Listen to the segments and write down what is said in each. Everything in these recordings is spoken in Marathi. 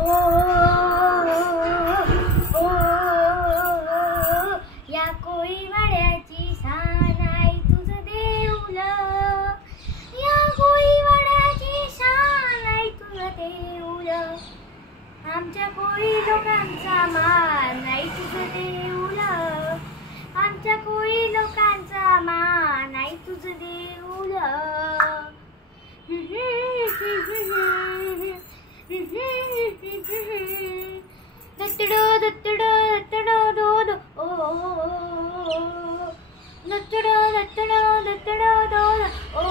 ओ ओ या कोळीवाड्याची शान आई तुझं देऊळ, या कोळीवाड्याची शान आई तुझं देऊळ, आमच्या कोळी लोकांचा मान आई तुझं देऊळ, आमच्या कोळी लोकांचा मान आई तुझं देऊळ. दत्तडो दत्तडो दत्तडो दो दो ओ दत्तडो दत्तडो दत्तडो दो दो ओ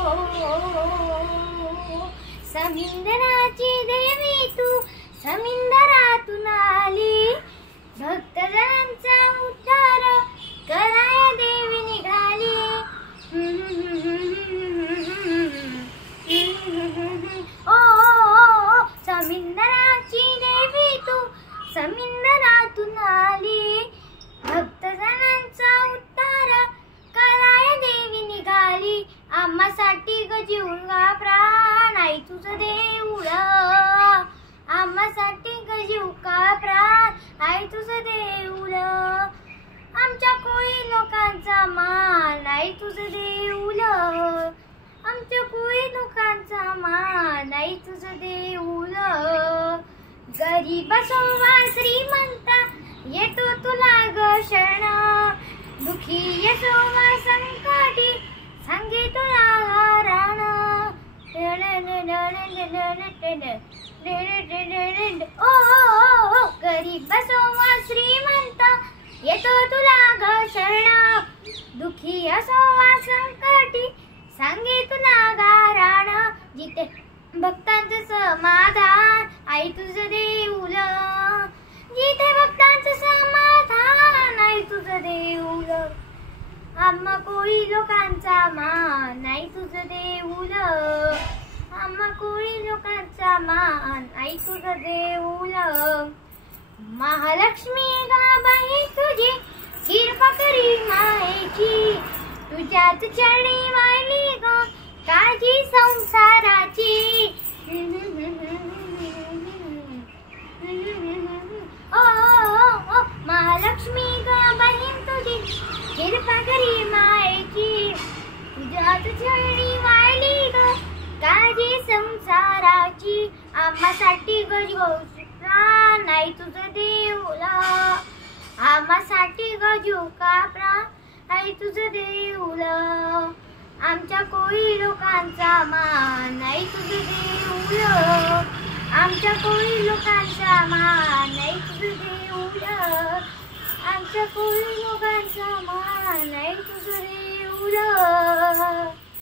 समिंदराची देवी तू समिंदरातून आली, भक्तजनांचा उद्धार कराया देवी निघाली. ओ समिंदराची देवी तू समिंदरातून आली, भक्तजनांचा उद्धार कराया देवी निघाली. आम्हासाठी गजीवला प्राण आई तुझं देऊळ, आम्हासाठी गजीव का प्राण आई तुझं देऊळ, आमच्या कोळी लोकांचा मान आई तुझं देऊळ, आमच्या कोळी लोकांचा मान आई तुझं देऊळ. गरीब सोवा श्रीमंत येतो तुला ग शरण, दुखी सोवा संकटी सांगे तुला राण. ओ गरीब सोवा श्रीमंत येतो तुला ग शरण, दुखी असोवा संकटी सांगे तुला गाराण. जिथे भक्तांचं समाधान आई तुझं देऊळ, जिथे भक्तांचं समाधान आई तुझं देऊळ, आम्हा कोळी लोकांचा मान आई तुझं देऊळ, आम्हा कोळी लोकांचा मान आई तुझं देऊळ. महालक्ष्मी गाबाई तुझी शिरपकरी मायेची, तुझ्याच चरणी वाहिली ग काळजी संसाराची. ओ महालक्ष्मी गाबाई तुझी शिरपकरी मायेची, तुझ्याच चरणी वाहिली ग काळजी संसाराची. आम्हासाठी गजगो प्राण आई तुझं देऊळ, आम्हासाठी गजू का प्राण आई तुझं देऊळ, आमच्या कोळी लोकांचा मान आई तुझं देऊळ, आमच्या कोळी लोकांचा मान आई तुझं देऊळ, आमच्या कोळी लोकांचा मान आई